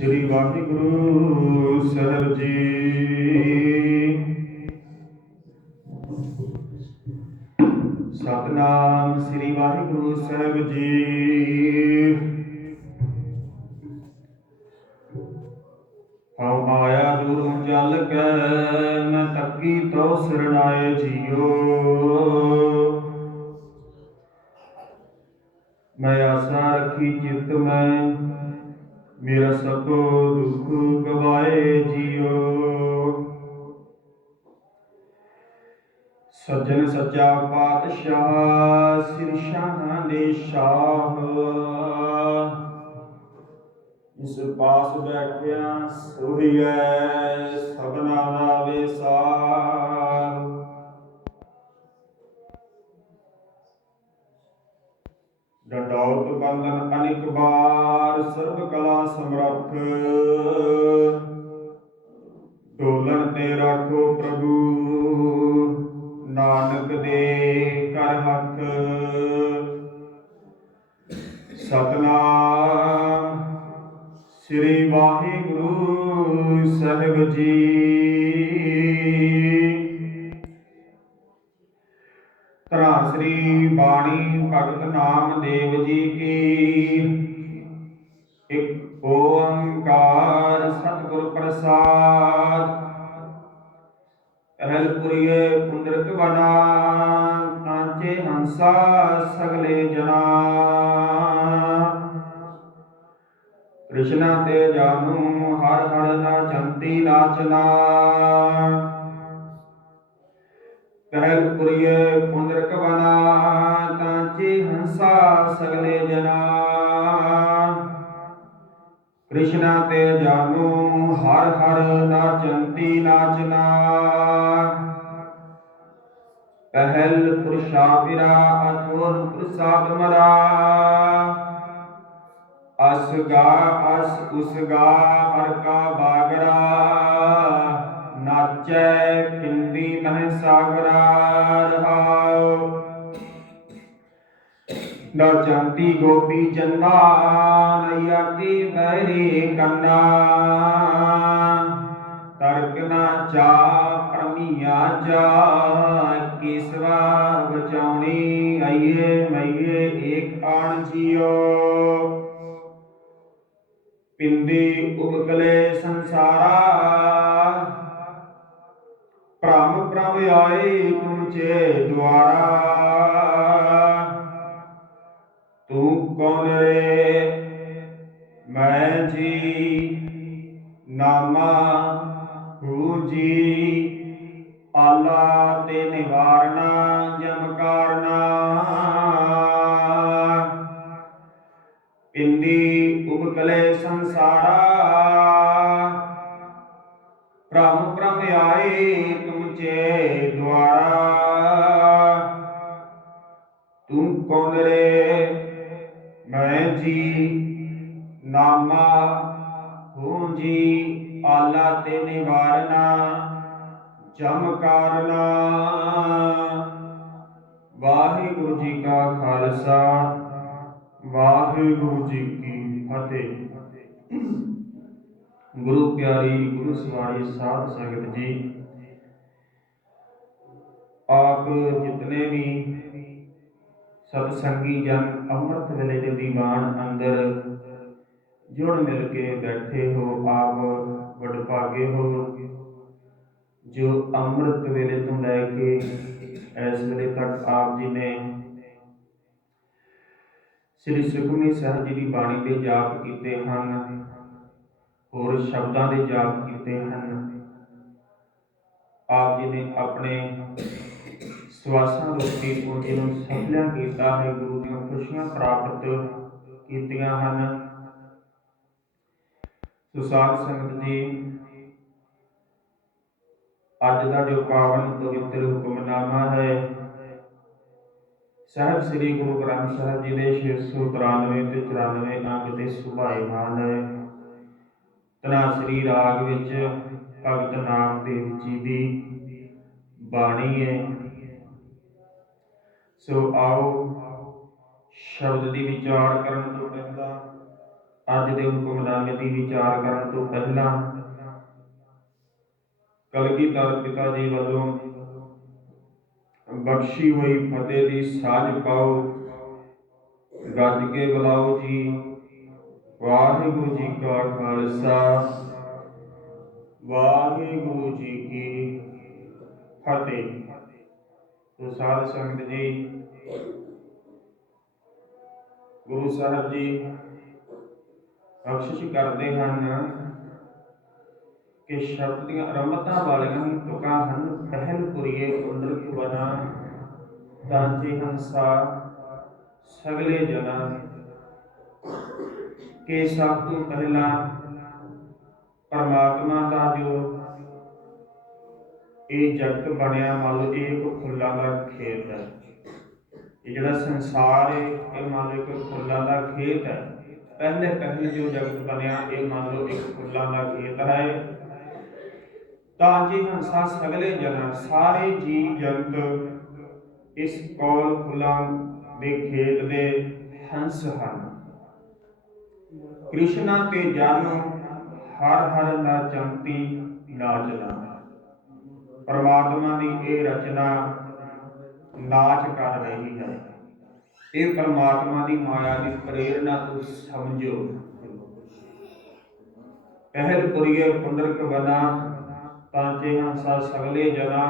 ਸ੍ਰੀ ਵਾਹਿਗੁਰੂ ਸਾਹਿਬ ਜੀ। ਸਤਨਾਮ ਸ੍ਰੀ ਵਾਹਿਗੁਰੂ ਸਾਹਿਬ ਜੀ। ਹਉ ਆਇਆ ਦੂਰੋਂ ਜਲ ਕੈ, ਮੈਂ ਤੱਕੀ ਤੋ ਸਰਣਾਏ ਜੀਓ। ਮੈਂ ਆਸਾ ਰੱਖੀ ਚਿਤ ਮੈਂ, ਮੇਰਾ ਸਭੋ ਦੁਖ ਗਵਾਏ ਜੀਓ। ਸੱਜਣ ਸੱਚਾ ਪਾਤਸ਼ਾਹ, ਸ੍ਰੀ ਸ਼ਾਹਾਂ ਦੇ ਸ਼ਾਹ। ਇਸ ਪਾਸ ਬੈਠਿਆ ਸੋਹੀਐ, ਸਭਨਾ ਦਾ ਵਿਸਾਰ। ਡੰਡੌਤ ਬੰਦਨ ਅਨੇਕ ਬਾਰ, ਸਰਬ ਕਲਾ ਸਮਰੱਥ। ਡੋਲਣ ਤੇ ਰਾਖੋ ਪ੍ਰਭੂ, ਨਾਨਕ ਦੇ ਕਰ ਹੱਥ। ਸਤਨਾਮ ਸ੍ਰੀ ਵਾਹਿਗੁਰੂ ਸਾਹਿਬ ਜੀ। ਧੰਨ ਸ੍ਰੀ ਬਾਣੀ ਭਗਤ ਨਾਮਦੇਵ ਜੀ ਕੀ। ਇੱਕ ਓੰਕਾਰ ਸਤਿਗੁਰ ਪ੍ਰਸਾਦ। ਪਹਿਲ ਪੁਰੀਏ ਪੁੰਦਰਕ ਬਨਾ, ਕਾਂਚੇ ਹੰਸਾ ਸਗਲੇ ਜਨਾ। ਕ੍ਰਿਸ਼ਨਾ ਤੇ ਜਾਨੂ, ਹਰ ਹਰ ਨਾਚੰਤੀ ਨਾਚਨਾ। ਪਹਿਲ ਪੁਰੀਏ ਪੁੰਦਰਕ ਬਨਾ, ਕਾਂਚੇ ਹੰਸਾ ਸਗਲੇ ਜਨਾ। ਕ੍ਰਿਸ਼ਨਾ ਤੇ ਜਾਨੂ, ਹਰ ਹਰ ਨਾਚੰਤੀ ਨਾਚਨਾ। ਪਹਿਲ ਪੁਰਸ਼ਾ ਪਿਰਾ, ਅਤੁਰ ਪ੍ਰਸਾਦ ਮਰਾ। ਅਸ ਗਾ ਅਸ ਉਸ ਗਾ, ਹਰ ਕਾ ਬਾਗਰਾ। ਨਾਚੈ ਪਿੰਡੀ ਮਹਿ ਸਾਗਰਾ। ਰਹਾਉ ਨਾਚੰਤੀ ਗੋਪੀ ਚੰਦਾ, ਨਯਾਤੀ ਬਹਿਰੀ ਕੰਨਾ। ਤਰਕ ਨਾ ਚਾ ਭਰਮੀਆ ਜਾ, ਕੇਸਵਾ ਬਚਾਉਣੀ। ਆਈਏ ਮਈਏ ਏਕ ਆਣ ਜੀਓ। ਪਿੰਡੀ ਉਬਕਲੇ ਸੰਸਾਰਾ, ਭ੍ਰਮ ਪ੍ਰਭ ਆਏ ਤੁਮਚੇ ਦੁਆਰਾ। ਤੂੰ ਕੌਣ ਰੇ ਮੈਂ ਜੀ, ਨਾਮਾ ਹੂੰ ਜੀ। ਆਲਾ ਤੇ ਨਿਵਾਰਨਾ, ਜਮ ਕਾਰਨਾ। ਪਿੰਡੀ ਉਬਕਲੇ ਸੰਸਾਰਾ, ਭ੍ਰਮ ਪ੍ਰਭ ਆਏ ਤੁਮਚੇ ਦੁਆਰਾ। ਤੂੰ ਕੌਣ ਰੇ ਮੈਂ ਜੀ, ਨਾਮਾ ਹੂੰ ਜੀ। ਆਲਾ ਤੇ ਨਿਵਾਰਨਾ, ਜਮ ਕਾਰਨਾ। ਵਾਹਿਗੁਰੂ ਜੀ ਕਾ ਖਾਲਸਾ, ਵਾਹਿਗੁਰੂ ਜੀ ਕੀ ਫਤਿਹ। ਗੁਰੂ ਪਿਆਰੀ ਗੁਰੂ ਸਵਾਰੀ ਸਾਧ ਸੰਗਤ ਜੀ, ਆਪ ਜਿਤਨੇ ਵੀ ਸਤਸੰਗੀ ਜਨ ਅੰਮ੍ਰਿਤ ਵੇਲੇ ਦੇ ਦੀਵਾਨ ਅੰਦਰ ਜੁੜ ਮਿਲ ਕੇ ਬੈਠੇ ਹੋ, ਆਪ ਵਡਭਾਗੇ ਹੋ ਜੋ ਅੰਮ੍ਰਿਤ ਵੇਲੇ ਤੋਂ ਲੈ ਕੇ ਇਸ ਵੇਲੇ ਤੱਕ ਆਪ ਜੀ ਨੇ ਸ੍ਰੀ ਸੁਖਮਨੀ ਸਾਹਿਬ ਜੀ ਦੀ ਬਾਣੀ ਦੇ ਜਾਪ ਕੀਤੇ ਹਨ, ਹੋਰ ਸ਼ਬਦਾਂ ਦੇ ਜਾਪ ਕੀਤੇ ਹਨ। ਆਪ ਜੀ ਨੇ ਆਪਣੇ ਸਵਾਸਾਂ ਰੂਪੀ ਪੂੰਜੀ ਨੂੰ ਸਫਲਿਆ ਕੀਤਾ ਹੈ, ਗੁਰੂ ਦੀਆਂ ਖੁਸ਼ੀਆਂ ਪ੍ਰਾਪਤ ਕੀਤੀਆਂ ਹਨ। ਸੋ ਸਾਧ ਸੰਗਤ ਜੀ, ਅੱਜ ਦਾ ਜੋ ਪਾਵਨ ਪਵਿੱਤਰ ਹੁਕਮਨਾਮਾ ਹੈ, ਸਾਹਿਬ ਸ੍ਰੀ ਗੁਰੂ ਗ੍ਰੰਥ ਸਾਹਿਬ ਜੀ ਦੇ 693 ਤੇ 94 ਅੰਗ ਤੇ ਸੁਭਾਏਮਾਨ ਹੈ। ਧੰਨ ਸ੍ਰੀ ਰਾਗ ਵਿੱਚ ਭਗਤ ਨਾਮਦੇਵ ਜੀ ਦੀ ਬਾਣੀ ਹੈ। ਸੋ ਆਓ ਸ਼ਬਦ ਦੀ ਵਿਚਾਰ ਕਰਨ ਤੋਂ ਪਹਿਲਾਂ ਅੱਜ ਦੇ ਹੁਕਮਨਾਮੇ ਦੀ ਵਿਚਾਰ ਕਰਨ ਤੋਂ ਪਹਿਲਾਂ ਕਲਗੀਧਰ ਪਿਤਾ ਜੀ ਵੱਲੋਂ ਬਖਸ਼ੀ ਹੋਈ ਫਤਿਹ ਦੀ ਸਾਂਝ ਪਾਓ, ਗੱਜ ਕੇ ਬੁਲਾਓ ਜੀ। ਵਾਹਿਗੁਰੂ ਜੀ ਕਾ ਖਾਲਸਾ, ਵਾਹਿਗੁਰੂ ਜੀ ਕੀ ਫਤਿਹ। ਸੋ ਸਾਧ ਸੰਗਤ ਜੀ, ਗੁਰੂ ਸਾਹਿਬ ਜੀ ਬਖਸ਼ਿਸ਼ ਕਰਦੇ ਹਨ ਕਿ ਸ਼ਬਦ ਦੀਆਂ ਅਰੰਭਤਾ ਵਾਲੀਆਂ ਹੀ ਤੁਕਾਂ ਹਨ। ਪਹਿਲ ਪੁਰੀਏ ਕੁੰਡਲ ਬਨਾ, ਤਾਂਜੇ ਹੰਸਾ ਸਗਲੇ ਜਨਾ। ਕਿ ਸਭ ਤੋਂ ਪਹਿਲਾਂ ਪਰਮਾਤਮਾ ਦਾ ਜੋ ਇਹ ਜਗਤ ਬਣਿਆ, ਮੰਨ ਲਓ ਇਹ ਇੱਕ ਫੁੱਲਾਂ ਦਾ ਖੇਤ ਹੈ। ਇਹ ਜਿਹੜਾ ਸੰਸਾਰ ਹੈ ਇਹ ਮੰਨ ਲਓ ਇੱਕ ਫੁੱਲਾਂ ਦਾ ਖੇਤ ਹੈ। ਪਹਿਲੇ ਜੋ ਜਗਤ ਬਣਿਆ ਇਹ ਮੰਨ ਲਓ ਇੱਕ ਫੁੱਲਾਂ ਦਾ ਖੇਤ ਹੈ। ਤਾਂ ਜੀ ਹੰਸਾ ਸਗਲੇ ਜਨਾ, ਸਾਰੇ ਜੀਵ ਜੰਤ ਇਸ ਕੌਲ ਫੁੱਲਾਂ ਦੇ ਖੇਤ ਦੇ ਹੰਸ ਹਨ। ਕ੍ਰਿਸ਼ਨਾ ਤੇ ਜਾਨੋ ਹਰ ਹਰ ਨਾਚੰਤੀ ਨਾਚਨਾ। ਪਰਮਾਤਮਾ ਦੀ ਇਹ ਰਚਨਾ ਨਾਚ ਕਰ ਰਹੀ ਹੈ। ਇਹ ਪਰਮਾਤਮਾ ਦੀ ਮਾਇਆ ਦੀ ਪ੍ਰੇਰਣਾ ਤੋਂ ਸਮਝੋ। ਪਹਿਲ ਪੁਰੀਏ ਪੁੰਡਰਕ ਬਨਾ, ਤਾਂਜੇ ਹੰਸਾ ਸਗਲੇ ਜਨਾ।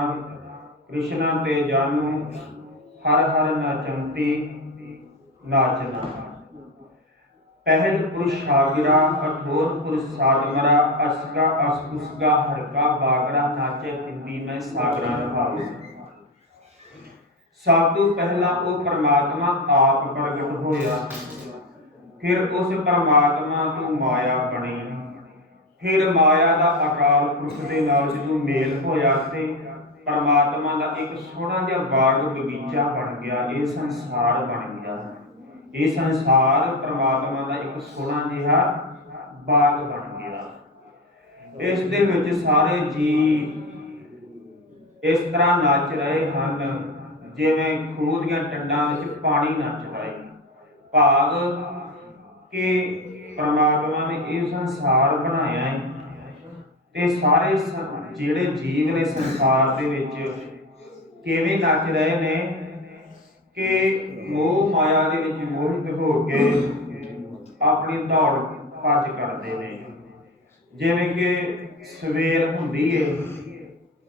ਕ੍ਰਿਸ਼ਨਾ ਤੇ ਜਾਨੂ ਹਰ ਹਰ ਨਾਚੰਤੀ ਨਾਚਨਾ। ਪਹਿਲ ਪੁਰਸ਼ਾਗਿਰਾ ਅਠੋਰ ਪੁਰ ਸਾਜਮਰਾ। ਅਸਕਾ ਅਸਕੁਸਗਾ ਹਰਕਾ ਬਾਗਰਾ, ਨਾਚੇ ਪਿੰਦੀ ਮੈਂ ਸਾਗਰਾਂ ਰਹਾਉ। ਸਭ ਤੋਂ ਪਹਿਲਾਂ ਉਹ ਪਰਮਾਤਮਾ ਆਪ ਪ੍ਰਗਟ ਹੋਇਆ, ਫਿਰ ਉਸ ਪਰਮਾਤਮਾ ਤੋਂ ਮਾਇਆ ਬਣੀ। ਫਿਰ ਮਾਇਆ ਦਾ ਅਕਾਲ ਪੁਰਖ ਦੇ ਨਾਲ ਜਦੋਂ ਮੇਲ ਹੋਇਆ ਤੇ ਪਰਮਾਤਮਾ ਦਾ ਇੱਕ ਸੋਹਣਾ ਜਿਹਾ ਬਾਗ ਬਗੀਚਾ ਬਣ ਗਿਆ। ਇਹ ਸੰਸਾਰ ਬਣ ਗਿਆ। ਇਹ ਸੰਸਾਰ ਪਰਮਾਤਮਾ ਦਾ ਇੱਕ ਸੋਹਣਾ ਜਿਹਾ ਬਾਗ ਬਣ ਗਿਆ। ਇਸ ਦੇ ਵਿੱਚ ਸਾਰੇ ਜੀਵ ਇਸ ਤਰ੍ਹਾਂ ਨੱਚ ਰਹੇ ਹਨ ਜਿਵੇਂ ਖੂਹ ਦੀਆਂ ਟੰਡਾਂ ਵਿੱਚ ਪਾਣੀ ਨੱਚਦਾ ਹੈ। ਭਾਵ ਕਿ ਪਰਮਾਤਮਾ ਨੇ ਇਹ ਸੰਸਾਰ ਬਣਾਇਆ ਹੈ ਤੇ ਸਾਰੇ ਜਿਹੜੇ ਜੀਵ ਨੇ ਸੰਸਾਰ ਦੇ ਵਿੱਚ ਕਿਵੇਂ ਨੱਚ ਰਹੇ ਨੇ ਕਿ ਮੋਹ ਮਾਇਆ ਦੇ ਵਿੱਚ ਮੋਹਿਤ ਹੋ ਕੇ ਆਪਣੀ ਦੌੜ ਭੱਜ ਕਰਦੇ ਨੇ। ਜਿਵੇਂ ਕਿ ਸਵੇਰ ਹੁੰਦੀ ਹੈ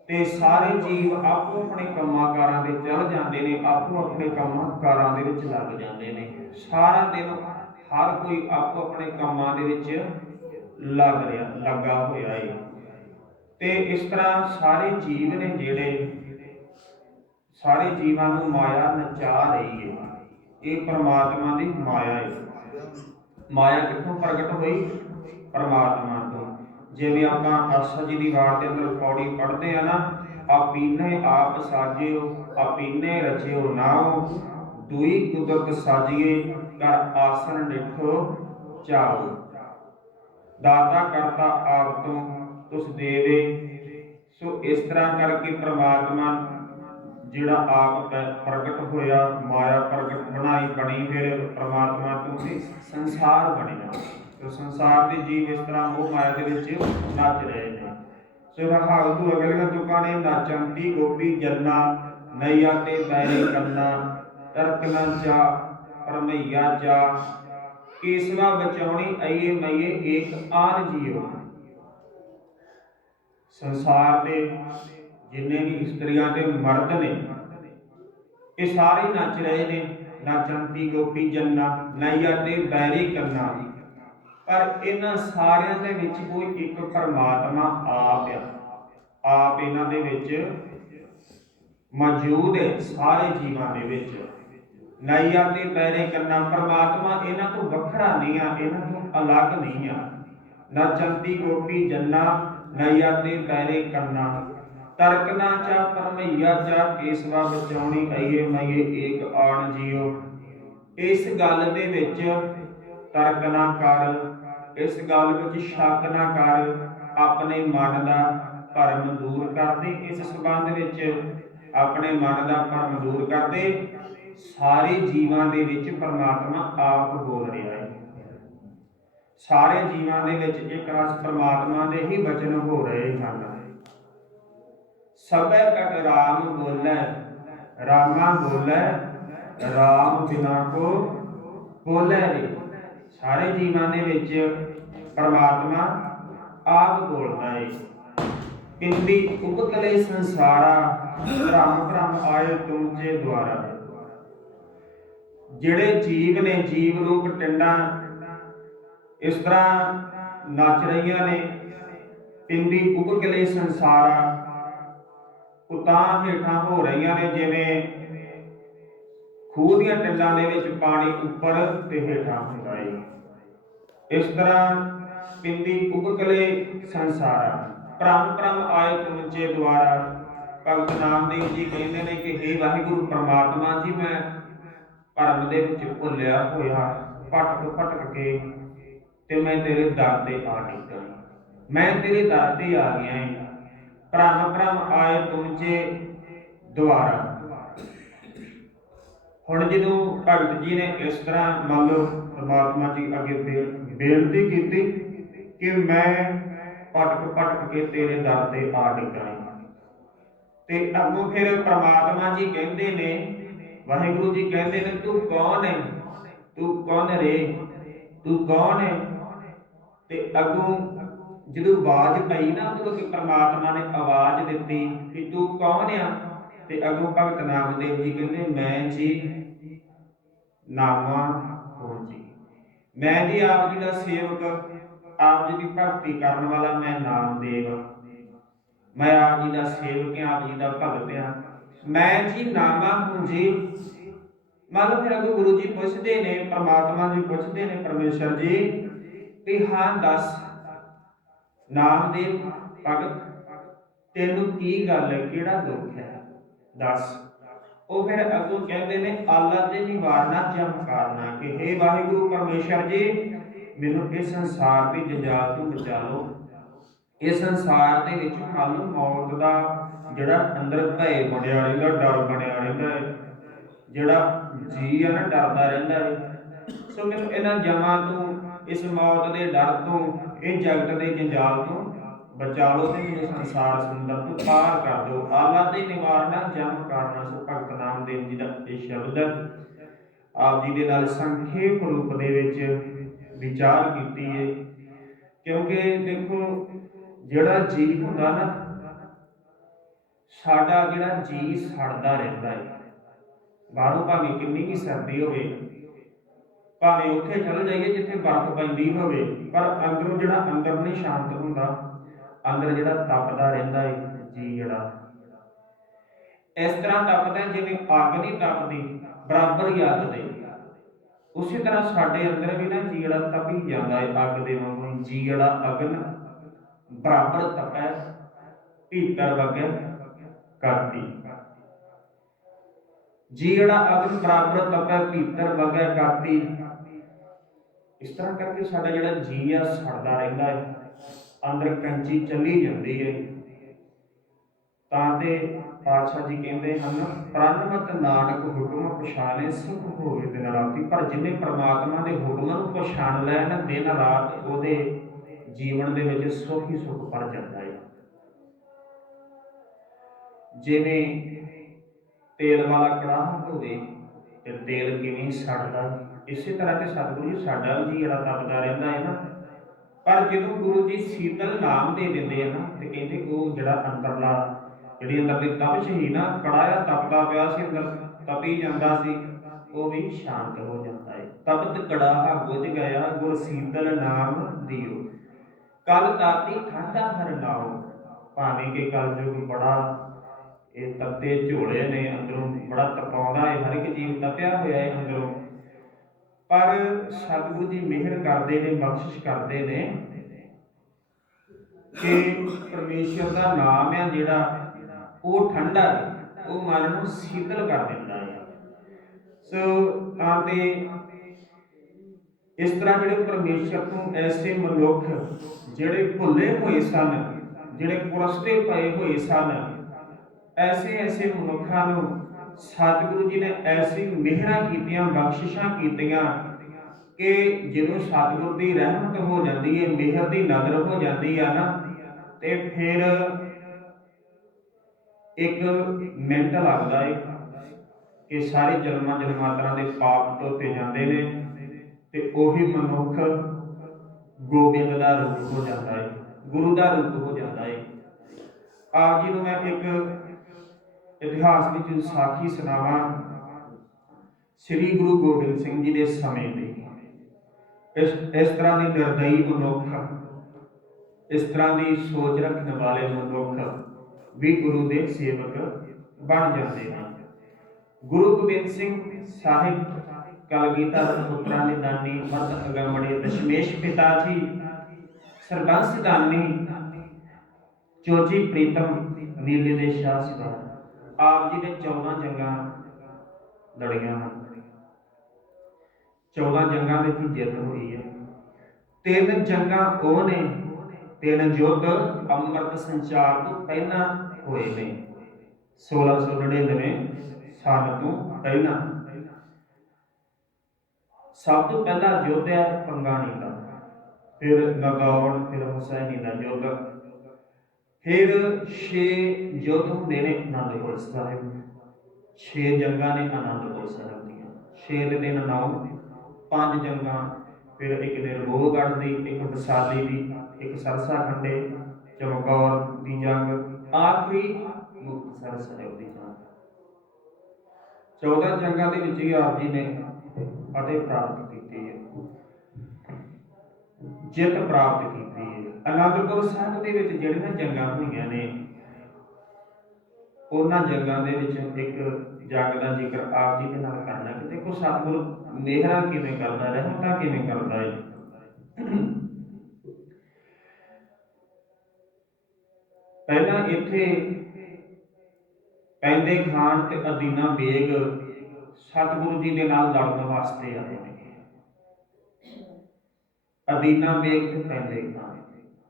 ਤੇ ਸਾਰੇ ਜੀਵ ਆਪੋ ਆਪਣੇ ਕੰਮਾਂ ਕਾਰਾਂ ਦੇ ਚੱਲ ਜਾਂਦੇ ਨੇ, ਆਪੋ ਆਪਣੇ ਕੰਮਾਂ ਕਾਰਾਂ ਦੇ ਵਿੱਚ ਲੱਗ ਜਾਂਦੇ ਨੇ। ਸਾਰਾ ਦਿਨ ਹਰ ਕੋਈ ਆਪੋ ਆਪਣੇ ਕੰਮਾਂ ਦੇ ਵਿੱਚ ਲੱਗਾ ਹੋਇਆ ਹੈ। ਤੇ ਇਸ ਤਰ੍ਹਾਂ ਸਾਰੇ ਜੀਵ ਨੇ ਜਿਹੜੇ, ਸਾਰੇ ਜੀਵਾਂ ਨੂੰ ਮਾਇਆ ਨਚਾ ਰਹੀ ਹੈ। ਇਹ ਪਰਮਾਤਮਾ ਦੀ ਮਾਇਆ ਹੈ। ਮਾਇਆ ਕਿੱਥੋਂ ਪ੍ਰਗਟ ਹੋਈ? ਪਰਮਾਤਮਾ ਤੋਂ। ਜਿਵੇਂ ਆਪਾਂ ਆਸਾ ਜੀ ਦੀ ਵਾਰ ਦੇ ਅੰਦਰ ਪੌੜੀ ਪੜ੍ਹਦੇ ਆ ਨਾ, ਆਪੀਨੇ ਆਪ ਸਾਜਿਓ, ਆਪੀਨੇ ਰਚਿਓ ਨਾਉ। ਦੁਈ ਕੁਦਰਤ ਸਾਜੀਏ, ਕਰ ਆਸਨ ਡਿਠੋ ਚਾਉ। ਦਾਤਾ ਕਰਤਾ ਆਪ ਤੋਂ ਤੁਸ ਦੇਵੇ। ਸੋ ਇਸ ਤਰ੍ਹਾਂ ਕਰਕੇ ਪਰਮਾਤਮਾ ਜਿਹੜਾ ਆਪ ਪ੍ਰਗਟ ਹੋਇਆ, ਮਾਇਆ ਪ੍ਰਗਟ ਬਣੀ, ਫਿਰ ਪਰਮਾਤਮਾ ਤੋਂ ਹੀ ਸੰਸਾਰ ਬਣਿਆ। ਸੋ ਸੰਸਾਰ ਦੇ ਜੀਵ ਇਸ ਤਰ੍ਹਾਂ ਮੋਹ ਮਾਇਆ ਦੇ ਵਿੱਚ ਨੱਚ ਰਹੇ ਨੇ। ਸੋ ਰਹਾਉ ਤੋਂ ਅਗਲੀਆਂ ਤੁਕਾਂ ਨੇ, ਨਾਚੰਤੀ ਗੋਪੀ ਜੰਨਾ, ਨਈਆ ਤੇ ਪੈਰੇ ਕੰਨਾ। ਤਰਕਨਾ ਚਾ ਪਰਮਈਆ ਜਾ, ਕੇਸਵਾ ਬਚਾਉਣੀ ਅਈਏ ਮਈਏ ਏਕ ਆਨ ਜੀਓ। ਸੰਸਾਰ ਦੇ ਜਿੰਨੇ ਵੀ ਇਸਤਰੀਆਂ ਤੇ ਮਰਦ ਨੇ ਇਹ ਸਾਰੇ ਨੱਚ ਰਹੇ ਨੇ। ਨਾਚੰਤੀ ਗੋਪੀ ਜੰਨਾ, ਨਈਆ ਤੇ ਬੈਰੀ ਕੰਨਾ। ਪਰ ਇਹਨਾਂ ਸਾਰਿਆਂ ਦੇ ਵਿੱਚ ਕੋਈ ਇੱਕ ਪਰਮਾਤਮਾ ਆਪ ਆ। ਆਪ ਇਹਨਾਂ ਦੇ ਵਿੱਚ ਮੌਜੂਦ ਹੈ, ਸਾਰੇ ਜੀਵਾਂ ਦੇ ਵਿੱਚ। ਨਈਆ ਤੇ ਬੈਰੇ ਕੰਨਾ, ਪਰਮਾਤਮਾ ਇਹਨਾਂ ਤੋਂ ਵੱਖਰਾ ਨਹੀਂ ਆ, ਇਹਨਾਂ ਤੋਂ ਅਲੱਗ ਨਹੀਂ ਆ। ਨਾਚੰਤੀ ਗੋਪੀ ਜੰਨਾ, ਨਈਆ ਤੇ ਬੈਰੇ ਕੰਨਾ। ਤਰਕਨਾ ਚਾ ਪਰਮਈਆ ਜਾ, ਕੇਸਵਾ ਬਚਾਉਣੀ ਅਈਏ ਮਈਏ ਏਕ ਆਣ ਜੀਓ। ਇਸ ਗੱਲ ਦੇ ਵਿੱਚ ਤਰਕ ਨਾ ਕਰ, ਇਸ ਗੱਲ ਵਿੱਚ ਸ਼ੱਕ ਨਾ ਕਰ, ਆਪਣੇ ਮਨ ਦਾ ਭਰਮ ਦੂਰ ਕਰਦੇ। ਇਸ ਸੰਬੰਧ ਵਿੱਚ ਆਪਣੇ ਮਨ ਦਾ ਭਰਮ ਦੂਰ ਕਰਦੇ। ਸਾਰੇ ਜੀਵਾਂ ਦੇ ਵਿੱਚ ਪਰਮਾਤਮਾ ਆਪ ਬੋਲ ਰਿਹਾ ਹੈ। ਸਾਰੇ ਜੀਵਾਂ ਦੇ ਵਿੱਚ ਇੱਕ ਰਸ ਪ੍ਰਮਾਤਮਾ ਦੇ ਹੀ ਬਚਨ ਹੋ ਰਹੇ ਹਨ। ਸਭੈ ਕਟ ਰਾਮ ਬੋਲੇ, ਰਾਮਾ ਬੋਲੇ, ਰਾਮ ਬਿਨਾ ਕੋ ਬੋਲੇ ਰੇ। ਸਾਰੇ ਜੀਵਾਂ ਦੇ ਵਿੱਚ ਪਰਮਾਤਮਾ ਆਪ ਬੋਲਦਾ ਏ। ਪਿੰਡੀ ਉਪਕਲੇ ਸੰਸਾਰਾ, ਭ੍ਰਮ ਭ੍ਰਮ ਆਏ ਤੁਮਚੇ ਦੁਆਰਾ। ਜਿਹੜੇ ਜੀਵ ਨੇ, ਜੀਵ ਰੂਪ ਟਿੰਡਾਂ ਇਸ ਤਰ੍ਹਾਂ ਨੱਚ ਰਹੀਆਂ ਨੇ। ਪਿੰਡੀ ਉਪਕਲੇ ਸੰਸਾਰਾ, ਉਤਾਂਹ ਹੇਠਾਂ ਹੋ ਰਹੀਆਂ ਨੇ, ਜਿਵੇਂ ਖੂਹ ਦੀਆਂ ਟਿੰਡਾਂ ਦੇ ਵਿੱਚ ਪਾਣੀ ਉੱਪਰ ਤੇ ਹੇਠਾਂ ਹੁੰਦਾ ਏ। ਇਸ ਤਰ੍ਹਾਂ ਪਿੰਡੀ ਉਪਕਲੇ ਸੰਸਾਰਾ, ਭ੍ਰਮ ਭ੍ਰਮ ਆਏ ਤੁਮਚੇ ਦੁਆਰਾ। ਭਗਤ ਨਾਮਦੇਵ ਜੀ ਕਹਿੰਦੇ ਨੇ ਕਿ ਹੇ ਵਾਹਿਗੁਰੂ ਪਰਮਾਤਮਾ ਜੀ, ਮੈਂ ਭਰਮ ਦੇ ਵਿੱਚ ਭੁੱਲਿਆ ਹੋਇਆ, ਭਟਕ ਭਟਕ ਕੇ ਤੇ ਮੈਂ ਤੇਰੇ ਦਰ ਤੇ ਆ ਟਿਕਿਆ। ਮੈਂ ਤੇਰੇ ਦਰ ਤੇ ਆ ਗਿਆ ਏ। ਭ੍ਰਮ ਭ੍ਰਮ ਆਏ ਤੁਮਚੇ ਦੁਆਰਾ। ਹੁਣ ਜਦੋਂ ਭਗਤ ਜੀ ਨੇ ਇਸ ਤਰ੍ਹਾਂ ਮੰਨ ਲਓ ਪਰਮਾਤਮਾ ਜੀ ਅੱਗੇ ਬੇਨਤੀ ਕੀਤੀ ਕਿ ਮੈਂ ਭਟਕ ਭਟਕ ਕੇ ਤੇਰੇ ਦਰ ਤੇ ਆ ਟਿਕਿਆ, ਤੇ ਅੱਗੋਂ ਫਿਰ ਪਰਮਾਤਮਾ ਜੀ ਕਹਿੰਦੇ ਨੇ, ਵਾਹਿਗੁਰੂ ਜੀ ਕਹਿੰਦੇ ਨੇ, ਤੂੰ ਕੌਣ ਹੈ, ਤੂੰ ਕੌਣ ਰੇ, ਤੂੰ ਕੌਣ ਹੈ। ਤੇ ਅੱਗੋਂ ਜਦੋਂ ਆਵਾਜ਼ ਪਈ ਨਾ, ਉਦੋਂ ਕਿ ਪਰਮਾਤਮਾ ਨੇ ਆਵਾਜ਼ ਦਿੱਤੀ ਕਿ ਤੂੰ ਕੌਣ ਆ, ਤੇ ਅੱਗੋਂ ਭਗਤ ਨਾਮਦੇਵ ਜੀ ਕਹਿੰਦੇ, ਮੈਂ ਜੀ ਨਾਮਾ ਹੋ ਜੀ, ਮੈਂ ਜੀ ਆਪ ਜੀ ਦਾ ਸੇਵਕ, ਆਪ ਜੀ ਦੀ ਭਗਤੀ ਕਰਨ ਵਾਲਾ ਮੈਂ ਨਾਮਦੇਵ, ਮੈਂ ਆਪ ਜੀ ਦਾ ਸੇਵਕ ਹਾਂ, ਆਪ ਜੀ ਦਾ ਭਗਤ ਹਾਂ, ਮੈਂ ਜੀ ਨਾਮਾ ਹੂੰ ਜੀ। ਮੰਨ ਲਓ ਫਿਰ ਅੱਗੋਂ ਗੁਰੂ ਜੀ ਪੁੱਛਦੇ ਨੇ, ਪਰਮਾਤਮਾ ਜੀ ਪੁੱਛਦੇ ਨੇ ਪਰਮੇਸ਼ਰ ਜੀ ਵੀ ਹਾਂ ਦੱਸ ਨਾਮਦੇਵ ਭਗਤ, ਤੈਨੂੰ ਕੀ ਗੱਲ ਹੈ, ਕਿਹੜਾ ਦੁੱਖ ਹੈ, ਦੱਸ। ਉਹ ਫਿਰ ਅੱਗੋਂ ਕਹਿੰਦੇ ਨੇ, ਆਲਾ ਤੇ ਨਿਵਾਰਨਾ ਜਮ ਕਾਰਨਾ, ਕਿ ਹੇ ਵਾਹਿਗੁਰੂ ਪਰਮੇਸ਼ਰ ਜੀ, ਮੈਨੂੰ ਇਸ ਸੰਸਾਰ ਦੀ ਜੰਜਾਲ ਤੋਂ ਬਚਾ ਲਓ। ਇਸ ਸੰਸਾਰ ਦੇ ਵਿੱਚ ਮੰਨ ਲਓ ਮੌਤ ਦਾ ਜਿਹੜਾ ਅੰਦਰ ਭੈ ਬਣਿਆ ਰਹਿੰਦਾ, ਡਰ ਬਣਿਆ ਰਹਿੰਦਾ ਹੈ, ਜਿਹੜਾ ਜੀ ਆ ਨਾ ਡਰਦਾ ਰਹਿੰਦਾ ਹੈ। ਸੋ ਮੈਨੂੰ ਇਹਨਾਂ ਜਮਾਂ ਤੋਂ, ਇਸ ਮੌਤ ਦੇ ਡਰ ਤੋਂ, ਇਹ ਜਗਤ ਦੇ ਜੰਜਾਲ ਤੋਂ ਬਚਾ ਲਓ ਤੇ ਮੈਨੂੰ ਸੰਸਾਰ ਸਮੁੰਦਰ ਤੋਂ ਪਾਰ ਕਰ ਦਿਓ। ਆਲਾ ਤੇ ਨਿਵਾਰਨਾ ਜਮ ਕਾਰਨਾ। ਸੋ ਭਗਤ ਨਾਮਦੇਵ ਜੀ ਦਾ ਇਹ ਸ਼ਬਦ ਆਪ ਜੀ ਦੇ ਨਾਲ ਸੰਖੇਪ ਰੂਪ ਦੇ ਵਿੱਚ ਵਿਚਾਰ ਕੀਤੀ ਹੈ। ਕਿਉਂਕਿ ਦੇਖੋ ਜਿਹੜਾ ਜੀ ਹੁੰਦਾ ਨਾ, ਸਾਡਾ ਜਿਹੜਾ ਜੀ ਸੜਦਾ ਰਹਿੰਦਾ ਹੈ। ਬਾਹਰੋਂ ਭਾਵੇਂ ਕਿੰਨੀ ਵੀ ਸਰਦੀ ਹੋਵੇ, ਭਾਵੇਂ ਉੱਥੇ ਚਲ ਜਾਈਏ ਜਿੱਥੇ ਬਰਫ਼ ਪੈਂਦੀ ਹੋਵੇ, ਪਰ ਅੰਦਰੋਂ ਜਿਹੜਾ ਅੰਦਰ ਨਹੀਂ ਸ਼ਾਂਤ ਹੁੰਦਾ, ਅੰਦਰ ਜਿਹੜਾ ਤਪਦਾ ਰਹਿੰਦਾ ਹੈ ਜੀ, ਜਿਹੜਾ ਇਸ ਤਰ੍ਹਾਂ ਤਪਦਾ ਜਿਵੇਂ ਅੱਗ ਨਹੀਂ ਤਪਦੀ, ਬਰਾਬਰ ਹੀ ਅੱਗ ਦੇ। ਉਸੇ ਤਰ੍ਹਾਂ ਸਾਡੇ ਅੰਦਰ ਵੀ ਨਾ ਜੀ ਜਿਹੜਾ ਤਪੀ ਜਾਂਦਾ ਹੈ ਅੱਗ ਦੇ ਵਾਂਗੂ। ਜੀ ਜਿਹੜਾ ਅਗਨ ਬਰਾਬਰ ਤਪੈ, ਭੀਤਰ ਵਗੈ ਕਾਤੀ। ਜੀ ਜਿਹੜਾ ਅਗਨ ਬਰਾਬਰ ਤਪੈ, ਭੀਤਰ ਵਗੈ ਕਾਤੀ। ਇਸ ਤਰ੍ਹਾਂ ਕਰਕੇ ਸਾਡਾ ਜਿਹੜਾ ਜੀ ਆ ਸੜਦਾ ਰਹਿੰਦਾ ਹੈ, ਅੰਦਰ ਕੰਚੀ ਚੱਲੀ ਜਾਂਦੀ ਹੈ। ਤਾਂ ਤੇ ਪਾਤਸ਼ਾਹ ਜੀ ਕਹਿੰਦੇ ਹਨ, ਪ੍ਰਣਮਤ ਨਾਨਕ ਹੁਕਮ ਪਛਾਣੇ, ਸੁਖ ਹੋਵੇ ਦਿਨ ਰਾਤੀ। ਪਰ ਜਿਹਨੇ ਪਰਮਾਤਮਾ ਦੇ ਹੁਕਮ ਨੂੰ ਪਛਾਣ ਲਿਆ ਨਾ, ਦਿਨ ਰਾਤ ਉਹਦੇ ਜੀਵਨ ਦੇ ਵਿੱਚ ਸੁੱਖ ਹੀ ਸੁੱਖ ਭਰ ਜਾਂਦਾ ਹੈ। ਜਿਵੇਂ ਤੇਲ ਵਾਲਾ ਕੜਾਹ ਹੋਵੇ ਤੇ ਤੇਲ ਕਿਵੇਂ ਸੜਦਾ, ਇਸੇ ਤਰ੍ਹਾਂ ਤੇ ਸਤਿਗੁਰੂ ਜੀ ਸਾਡਾ ਵੀ ਜੀ ਜਿਹੜਾ ਤਪਦਾ ਰਹਿੰਦਾ ਹੈ ਨਾ। ਪਰ ਜਦੋਂ ਗੁਰੂ ਜੀ ਸੀਤਲ ਨਾਮ ਦੇ ਦਿੰਦੇ ਆ ਨਾ, ਤੇ ਕਹਿੰਦੇ ਉਹ ਜਿਹੜਾ ਅੰਦਰਲਾ, ਜਿਹੜੀ ਅੰਦਰਲੀ ਤਪਸ਼ ਸੀ ਨਾ, ਕੜਾਹਾ ਤਪਦਾ ਪਿਆ ਸੀ, ਅੰਦਰ ਤਪੀ ਜਾਂਦਾ ਸੀ, ਉਹ ਵੀ ਸ਼ਾਂਤ ਹੋ ਜਾਂਦਾ ਹੈ। ਤਪਤ ਕੜਾਹਾ ਬੁਝ ਗਿਆ, ਗੁਰ ਸੀਤਲ ਨਾਮ ਦਿਓ, ਕਲ ਤਾਤੀ ਠੰਡਾ ਹਰ ਨਾਓ। ਭਾਵੇਂ ਕਿ ਕਲਯੁਗ ਬੜਾ ਇਹ ਤਪਦੇ ਝੋਲੇ ਨੇ, ਅੰਦਰੋਂ ਬੜਾ ਤਪਾਉਂਦਾ ਹੈ, ਹਰ ਇੱਕ ਜੀਵ ਤਪਿਆ ਹੋਇਆ ਹੈ ਅੰਦਰੋਂ, ਪਰ ਸਤਿਗੁਰੂ ਜੀ ਮਿਹਰ ਕਰਦੇ ਨੇ, ਬਖਸ਼ਿਸ਼ ਕਰਦੇ ਨੇ ਕਿ ਪਰਮੇਸ਼ਰ ਦਾ ਨਾਮ ਹੈ ਜਿਹੜਾ ਉਹ ਠੰਡਾ ਹੈ, ਉਹ ਮਨ ਨੂੰ ਸ਼ੀਤਲ ਕਰ ਦਿੰਦਾ ਹੈ। ਸੋ ਤਾਂ ਤੇ ਇਸ ਤਰ੍ਹਾਂ ਜਿਹੜੇ ਪਰਮੇਸ਼ਰ ਤੋਂ ਐਸੇ ਮਨੁੱਖ ਜਿਹੜੇ ਭੁੱਲੇ ਹੋਏ ਸਨ, ਜਿਹੜੇ ਕੁਰਸਤੇ ਪਏ ਹੋਏ ਸਨ, ਐਸੇ ਮਨੁੱਖਾਂ ਨੂੰ ਸਤਿਗੁਰੂ ਜੀ ਨੇ ਐਸੀ ਮਿਹਰਾਂ ਕੀਤੀਆਂ, ਬਖਸ਼ਿਸ਼ਾਂ ਕੀਤੀਆਂ कि ਜਦੋਂ ਸਤਿਗੁਰ ਦੀ ਰਹਿਮਤ ਹੋ ਜਾਂਦੀ ਹੈ, ਮਿਹਰ ਦੀ ਨਜ਼ਰ ਹੋ ਜਾਂਦੀ ਹੈ ਨਾ, ਤੇ ਫਿਰ ਇੱਕ ਮਿੰਟ ਲੱਗਦਾ ਹੈ ਕਿ ਸਾਰੇ ਜਨਮਾਂ ਜਨਮਾਂਤਰਾਂ ਦੇ ਪਾਪ ਧੋਤੇ ਜਾਂਦੇ ਨੇ ਤੇ ਉਹੀ ਮਨੁੱਖ ਗੋਬਿੰਦ ਦਾ ਰੂਪ ਹੋ ਜਾਂਦਾ ਹੈ, ਗੁਰੂ ਦਾ ਰੂਪ ਹੋ ਜਾਂਦਾ ਹੈ। ਆਪ ਜੀ ਨੂੰ ਮੈਂ ਇੱਕ ਇਤਿਹਾਸ ਵਿੱਚ ਸਾਖੀ ਸੁਣਾਵਾਂ। ਸ੍ਰੀ ਗੁਰੂ ਗੋਬਿੰਦ ਸਿੰਘ ਜੀ ਦੇ ਸਮੇਂ ਦੀ ਇਸ ਤਰ੍ਹਾਂ ਦੀ ਨਿਰਦਈ ਮਨੁੱਖ, ਇਸ ਤਰ੍ਹਾਂ ਦੀ ਸੋਚ ਰੱਖਣ ਵਾਲੇ ਮਨੁੱਖ ਵੀ ਗੁਰੂ ਦੇ ਸੇਵਕ ਬਣ ਜਾਂਦੇ ਨੇ। ਗੁਰੂ ਗੋਬਿੰਦ ਸਿੰਘ ਸਾਹਿਬ ਕਲਗੀਧਰ ਪੁੱਤਰਾਂ ਦੇ ਦਾਨੀ, ਮਤ ਅਗੰਮੜੇ ਦਸ਼ਮੇਸ਼ ਪਿਤਾ ਜੀ, ਸਰਬੰਸ ਦਾਨੀ, ਚੋਜੀ ਪ੍ਰੀਤਮ, ਨੀਲੇ ਦੇ ਸ਼ਾਹ ਸਿਵਾਰ। ਆਪ ਜੀ ਨੇ 14 ਜੰਗਾਂ ਲੜੀਆਂ ਹਨ। 14 ਜੰਗਾਂ ਵਿੱਚ ਜਿੱਤ ਹੋਈ ਹੈ। 3 ਜੰਗਾਂ ਉਹ ਨੇ, 3 ਯੁੱਧ ਅੰਮ੍ਰਿਤ ਸੰਚਾਰ ਤੋਂ ਪਹਿਲਾਂ ਹੋਏ ਨੇ, 1699 ਸਾਲ ਤੋਂ ਪਹਿਲਾਂ। ਸਭ ਤੋਂ ਪਹਿਲਾ ਯੁੱਧ ਹੈ ਪੰਗਾਣੀ ਦਾ, ਫਿਰ ਨਾਗੌਰ, ਫਿਰ ਹੁਸੈਨੀ ਦਾ ਯੁੱਧ, ਫਿਰ 6 ਯੁੱਧ ਹੁੰਦੇ ਨੇ ਅਨੰਦਪੁਰ ਸਾਹਿਬ। 6 ਜੰਗਾਂ ਨੇ ਅਨੰਦਪੁਰ ਸਾਹਿਬ ਦੀਆਂ, 6 ਦੇ 3 9, 5 ਜੰਗਾਂ, ਫਿਰ ਇੱਕ ਨਿਰਮੋਹਗੜ੍ਹ ਦੀ, ਇੱਕ ਵਿਸਾਲੀ ਦੀ, ਇੱਕ ਸਰਸਾ ਖੰਡੇ, ਚਮਕੌਰ ਦੀ ਜੰਗ, ਆਖਰੀ ਮੁਕਤਸਰ ਸਾਹਿਬ ਦੀ ਜੰਗ। 14 ਜੰਗਾਂ ਦੇ ਵਿੱਚ ਹੀ ਆਪ ਜੀ ਨੇ ਫਤਿਹ ਪ੍ਰਾਪਤ ਕੀਤੀ ਹੈ, ਜਿੱਤ ਪ੍ਰਾਪਤ ਕੀਤੀ ਹੈ। ਅਨੰਦਪੁਰ ਸਾਹਿਬ ਦੇ ਵਿੱਚ ਜਿਹੜੀਆਂ ਜੰਗਾਂ ਹੋਈਆਂ ਨੇ, ਉਹਨਾਂ ਜੰਗਾਂ ਦੇ ਵਿੱਚ ਇੱਕ ਜੰਗ ਦਾ ਜ਼ਿਕਰ ਆਪ ਜੀ ਦੇ ਨਾਲ ਕਰਨਾ ਕਿ ਦੇਖੋ ਸਤਿਗੁਰੂ ਮਿਹਰਾਂ ਕਿਵੇਂ ਕਰਦਾ, ਰਹਿਮਤਾਂ ਕਿਵੇਂ ਕਰਦਾ ਹੈ। ਪਹਿਲਾਂ ਇੱਥੇ ਪੈਂਦੇ ਖਾਨ ਤੇ ਅਦੀਨਾ ਬੇਗ ਸਤਿਗੁਰੂ ਜੀ ਦੇ ਨਾਲ ਲੜਨ ਵਾਸਤੇ ਆਏ ਨੇ। ਅਦੀਨਾ ਬੇਗ ਤੇ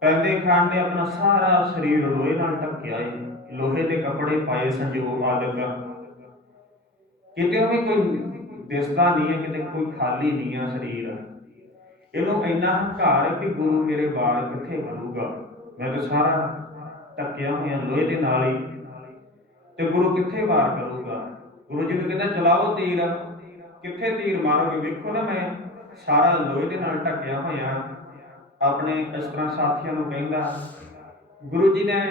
ਪੈਂਦੇ ਖਾਨ ਨੇ ਆਪਣਾ ਸਾਰਾ ਸਰੀਰ ਲੋਹੇ ਨਾਲ ਢੱਕਿਆ ਹੈ, ਲੋਹੇ ਦੇ ਕੱਪੜੇ ਪਾਏ, ਸੰਜੋਗ ਆਦਿਕ, ਕਿਤੇ ਵੀ ਕੋਈ ਦਿਸਦਾ ਨਹੀਂ ਹੈ, ਕਿਤੇ ਕੋਈ ਖਾਲੀ ਨਹੀਂ ਆ ਸਰੀਰ। ਇਹਨੂੰ ਇੰਨਾ ਹੰਕਾਰ ਹੈ ਕਿ ਗੁਰੂ ਮੇਰੇ ਵਾਲ ਕਿੱਥੇ ਕਰੂਗਾ, ਮੈਂ ਤਾਂ ਸਾਰਾ ਢੱਕਿਆ ਹੋਇਆ ਲੋਹੇ ਦੇ ਨਾਲ ਹੀ, ਤੇ ਗੁਰੂ ਕਿੱਥੇ ਵਾਰ ਕਰੂਗਾ। ਗੁਰੂ ਜੀ ਨੂੰ ਕਹਿੰਦਾ ਚਲਾਓ ਤੀਰ, ਕਿੱਥੇ ਤੀਰ ਮਾਰੋਗੇ, ਵੇਖੋ ਨਾ ਮੈਂ ਸਾਰਾ ਲੋਹੇ ਦੇ ਨਾਲ ਢੱਕਿਆ ਹੋਇਆ। ਆਪਣੇ ਇਸ ਤਰ੍ਹਾਂ ਸਾਥੀਆਂ ਨੂੰ ਕਹਿੰਦਾ। ਗੁਰੂ ਜੀ ਨੇ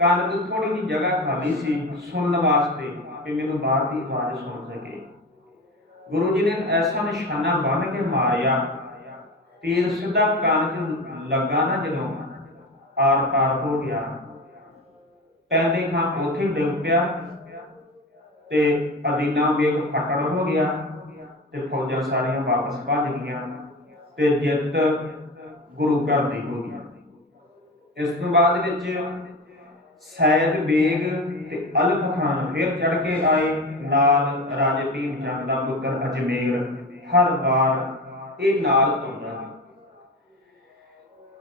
ਕੰਨ ਤੋਂ ਥੋੜੀ ਜਿਹੀ ਜਗ੍ਹਾ ਖਾਲੀ ਸੀ ਸੁਣਨ ਵਾਸਤੇ ਕਿ ਮੈਨੂੰ ਬਾਹਰ ਦੀ ਆਵਾਜ਼ ਸੁਣ ਸਕੇ। ਗੁਰੂ ਜੀ ਨੇ ਐਸਾ ਨਿਸ਼ਾਨਾ ਬੰਨ ਕੇ ਮਾਰਿਆ, ਤੀਰ ਸਿੱਧਾ ਕੰਨ 'ਚ ਲੱਗਾ ਨਾ, ਜਦੋਂ ਆਰ ਪਾਰ ਹੋ ਗਿਆ, ਪੈਂਦੇ ਖਾਂ ਉੱਥੇ ਡਿੱਗ ਪਿਆ ਤੇ ਅਦੀਨਾ ਬੇਗ ਫੱਟੜ ਹੋ ਗਿਆ ਤੇ ਫੌਜਾਂ ਸਾਰੀਆਂ ਵਾਪਸ ਭੱਜ ਗਈਆਂ ਤੇ ਜਿੱਤ ਗੁਰੂ ਘਰ ਦੀ ਹੋ ਗਈ। ਇਸ ਤੋਂ ਬਾਅਦ ਵਿੱਚ ਸੈਦ ਬੇਗ ਤੇ ਅਲਫ ਖਾਨ ਫਿਰ ਚੜ ਕੇ ਆਏ, ਨਾਲ ਰਾਜੇ ਭੀਮ ਚੰਦ ਦਾ ਪੁੱਤਰ ਅਜਮੇਰ ਹਰ ਵਾਰ ਇਹ ਨਾਲ ਆਉਂਦਾ।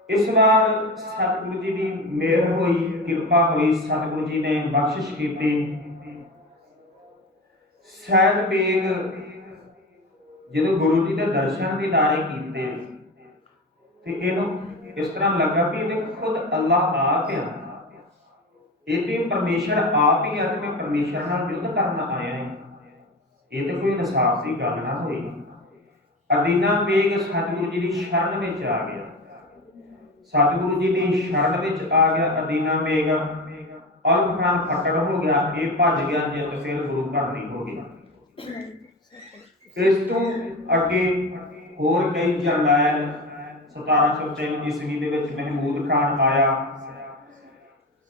ਇਸ ਵਾਰ ਸਤਿਗੁਰੂ ਜੀ ਦੀ ਮਿਹਰ ਹੋਈ, ਕਿਰਪਾ ਹੋਈ, ਸਤਿਗੁਰੂ ਜੀ ਨੇ ਬਖਸ਼ਿਸ਼ ਕੀਤੀ। ਸੈਦ ਬੇਗ ਜਦੋਂ ਗੁਰੂ ਜੀ ਦੇ ਦਰਸ਼ਨ ਦੀਦਾਰੇ ਕੀਤੇ ਤੇ ਇਹਨੂੰ ਇਸ ਤਰ੍ਹਾਂ ਲੱਗਾ ਵੀ ਇਹਦੇ ਖੁਦ ਅੱਲਾਹ ਆਪ ਆ, ਇਹ ਤੇ ਪਰਮੇਸ਼ਰ ਆਪ ਹੀ ਆ ਤੇ ਮੈਂ ਪਰਮੇਸ਼ਰ ਨਾਲ ਯੁੱਧ ਕਰਨ ਆਇਆ ਹਾਂ, ਇਹ ਤੇ ਕੋਈ ਇਨਸਾਫ ਦੀ ਗੱਲ ਨਾ ਹੋਈ। ਅਦੀਨਾ ਬੇਗ ਸਤਿਗੁਰੂ ਜੀ ਦੀ ਸ਼ਰਨ ਵਿੱਚ ਆ ਗਿਆ, ਸਤਿਗੁਰੂ ਜੀ ਦੀ ਸ਼ਰਨ ਵਿੱਚ ਆ ਗਿਆ ਅਦੀਨਾ ਬੇਗ। ਅਲਫ ਖਾਨ ਫੱਟੜ ਹੋ ਗਿਆ, ਇਹ ਭੱਜ ਗਿਆ, ਜਿੱਤ ਫਿਰ ਗੁਰੂ ਘਰ ਦੀ ਹੋ ਗਈ। ਇਸ ਤੋਂ ਅੱਗੇ ਹੋਰ ਕਈ ਜਰਨੈਲ, 1703 ਈਸਵੀ ਦੇ ਵਿੱਚ ਮਹਿਮੂਦ ਖਾਨ ਆਇਆ,